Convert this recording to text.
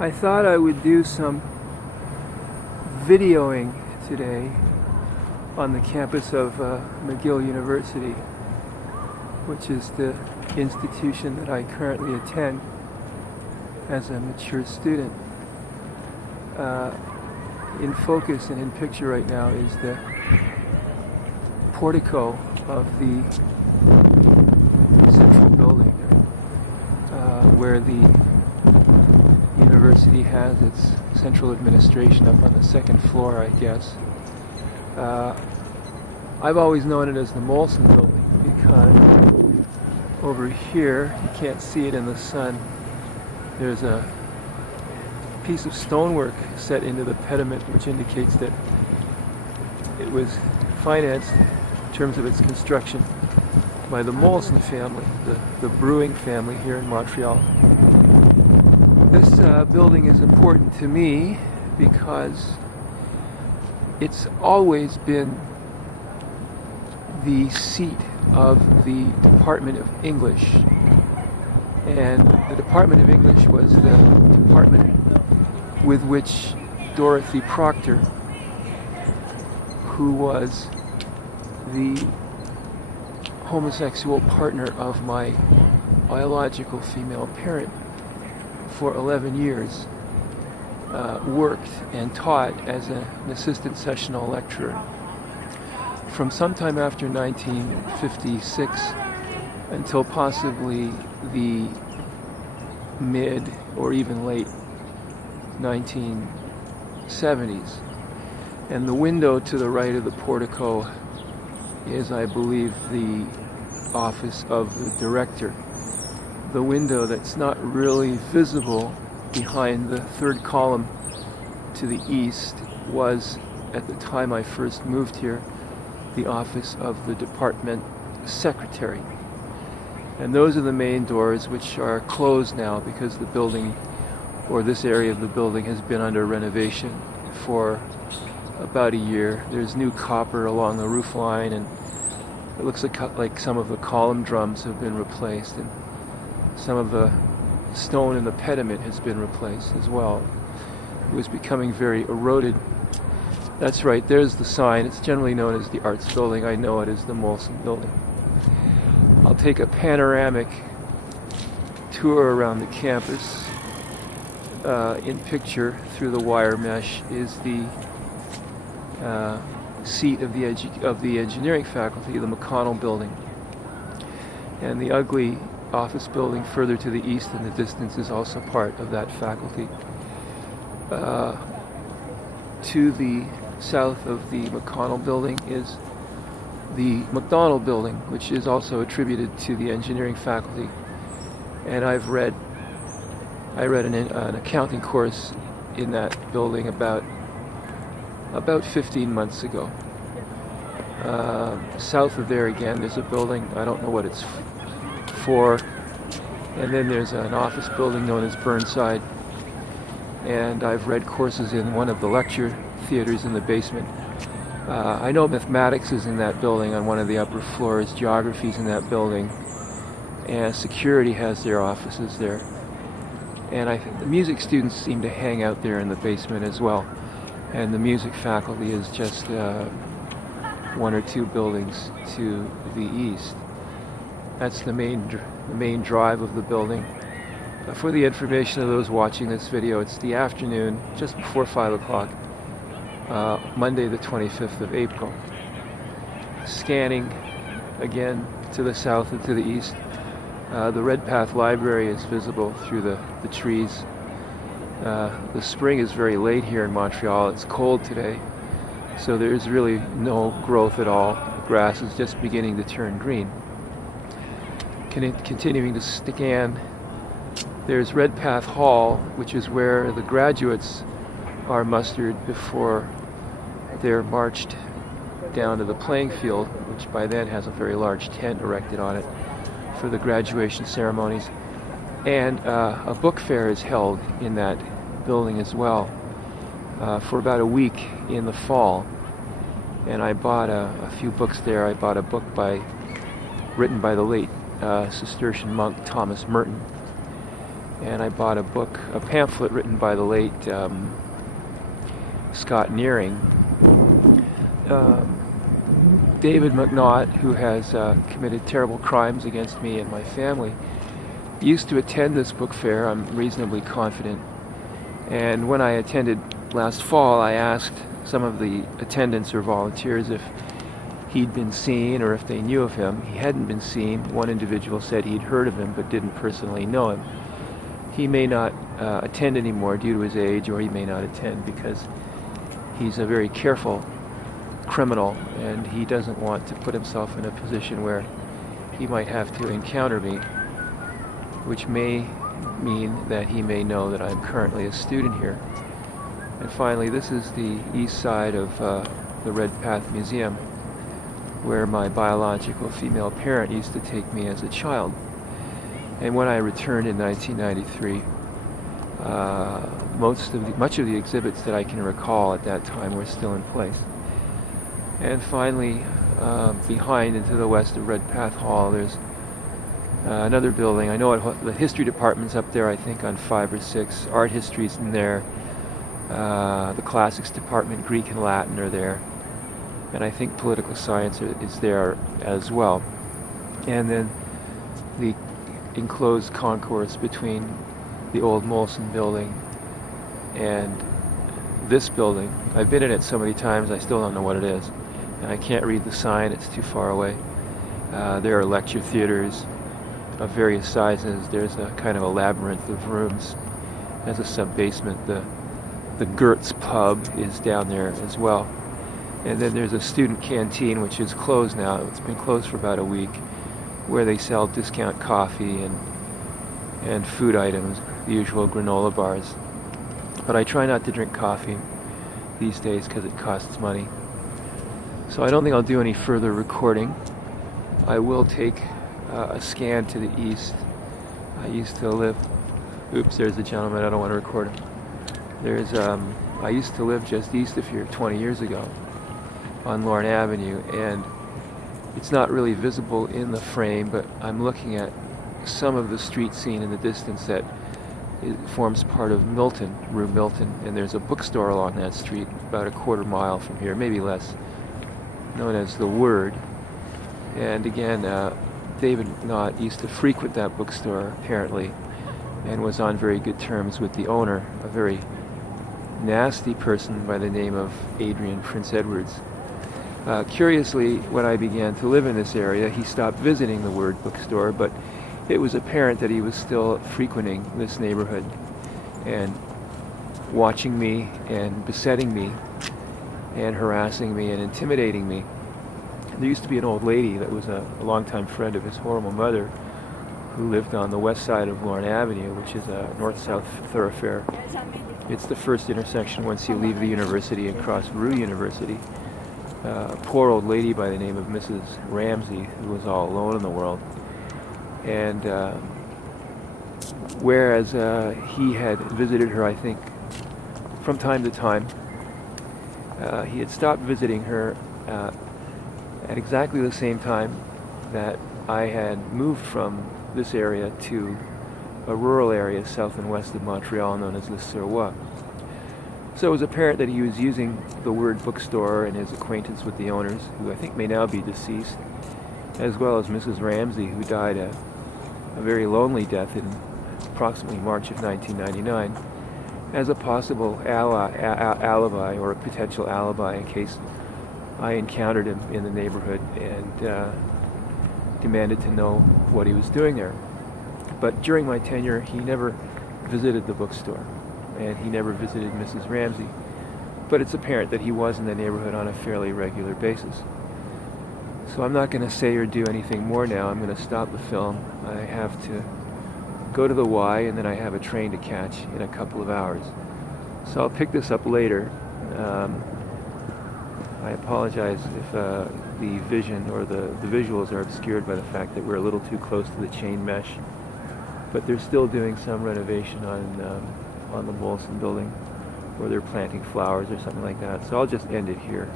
I thought I would do some videoing today on the campus of McGill University, which is the institution that I currently attend as a mature student. In focus and in picture right now is the portico of the central building, where the university has its central administration up on the second floor, I guess. I've always known it as the Molson building because over here, you can't see it in the sun, there's a piece of stonework set into the pediment which indicates that it was financed in terms of its construction by the Molson family, the brewing family here in Montreal. This building is important to me because it's always been the seat of the Department of English. And the Department of English was the department with which Dorothy Proctor, who was the homosexual partner of my biological female parent for 11 years, worked and taught as an assistant sessional lecturer. From sometime after 1956 until possibly the mid or even late 1970s. And the window to the right of the portico is, I believe, the office of the director. The window that's not really visible behind the third column to the east was, at the time I first moved here, the office of the department secretary. And those are the main doors, which are closed now because the building, or this area of the building, has been under renovation for about a year. There's new copper along the roof line, and it looks like some of the column drums have been replaced, and some of the stone in the pediment has been replaced as well. It was becoming very eroded. That's right, there's the sign. It's generally known as the Arts Building. I know it as the Molson Building. I'll take a panoramic tour around the campus. In picture through the wire mesh is the seat of the engineering faculty, the McConnell Building. And the ugly office building further to the east in the distance is also part of that faculty. To the south of the McConnell Building is the McDonald Building, which is also attributed to the engineering faculty. And I read an accounting course in that building about 15 months ago. South of there again, there's a building, I don't know what it's for, and then there's an office building known as Burnside, and I've read courses in one of the lecture theaters in the basement. I know mathematics is in that building on one of the upper floors, geography's in that building, and security has their offices there. And the music students seem to hang out there in the basement as well. And the music faculty is just one or two buildings to the east. That's the main drive of the building. For the information of those watching this video, it's the afternoon, just before 5 o'clock, Monday the 25th of April. Scanning again to the south and to the east. The Redpath Library is visible through the trees. The spring is very late here in Montreal. It's cold today, so there's really no growth at all. The grass is just beginning to turn green. Continuing to scan, there's Redpath Hall, which is where the graduates are mustered before they're marched down to the playing field, which by then has a very large tent erected on it for the graduation ceremonies. And a book fair is held in that building as well for about a week in the fall. And I bought a few books there. I bought a book written by the late Cistercian monk Thomas Merton. and I bought a pamphlet written by the late Scott Nearing. David McNaught, who has committed terrible crimes against me and my family, used to attend this book fair, I'm reasonably confident. And when I attended last fall, I asked some of the attendants or volunteers if he'd been seen or if they knew of him. He hadn't been seen. One individual said he'd heard of him but didn't personally know him. He may not attend anymore due to his age, or he may not attend because he's a very careful criminal and he doesn't want to put himself in a position where he might have to encounter me, which may mean that he may know that I'm currently a student here. And finally, this is the east side of the Red Path Museum, where my biological female parent used to take me as a child. And when I returned in 1993, much of the exhibits that I can recall at that time were still in place. And finally, behind and to the west of Red Path Hall, there's another building. I know the history department's up there, I think on 5 or 6. Art history's in there. The classics department, Greek and Latin, are there. And I think political science is there as well. And then the enclosed concourse between the old Molson building and this building. I've been in it so many times I still don't know what it is. And I can't read the sign, it's too far away. There are lecture theaters of various sizes. There's a kind of a labyrinth of rooms. There's a sub-basement. The Gertz pub is down there as well. And then there's a student canteen, which is closed now. It's been closed for about a week, where they sell discount coffee and food items, the usual granola bars. But I try not to drink coffee these days because it costs money. So I don't think I'll do any further recording. I will take a scan to the east. I used to live... Oops, there's a gentleman. I don't want to record him. I used to live just east of here 20 years ago on Lorne Avenue, and it's not really visible in the frame, but I'm looking at some of the street scene in the distance that it forms part of Milton, Rue Milton, and there's a bookstore along that street about a quarter mile from here, maybe less, known as The Word. And again, David Knott used to frequent that bookstore, apparently, and was on very good terms with the owner, a very nasty person by the name of Adrian Prince Edwards. Curiously, when I began to live in this area, he stopped visiting the Word bookstore, but it was apparent that he was still frequenting this neighborhood and watching me and besetting me and harassing me and intimidating me. There used to be an old lady that was a longtime friend of his horrible mother who lived on the west side of Lorne Avenue, which is a north-south thoroughfare. It's the first intersection once you leave the university and cross Rue University. A poor old lady by the name of Mrs. Ramsey, who was all alone in the world. And whereas he had visited her, I think, from time to time, he had stopped visiting her at exactly the same time that I had moved from this area to a rural area south and west of Montreal known as Le Suroît. So it was apparent that he was using the Word bookstore and his acquaintance with the owners, who I think may now be deceased, as well as Mrs. Ramsey, who died a very lonely death in approximately March of 1999, as a possible alibi or a potential alibi in case I encountered him in the neighborhood and demanded to know what he was doing there. But during my tenure, he never visited the bookstore, and he never visited Mrs. Ramsey. But it's apparent that he was in the neighborhood on a fairly regular basis. So I'm not going to say or do anything more now. I'm going to stop the film. I have to go to the Y, and then I have a train to catch in a couple of hours. So I'll pick this up later. I apologize if the vision or the visuals are obscured by the fact that we're a little too close to the chain mesh. But they're still doing some renovation on the Molson building, or they're planting flowers or something like that. So I'll just end it here.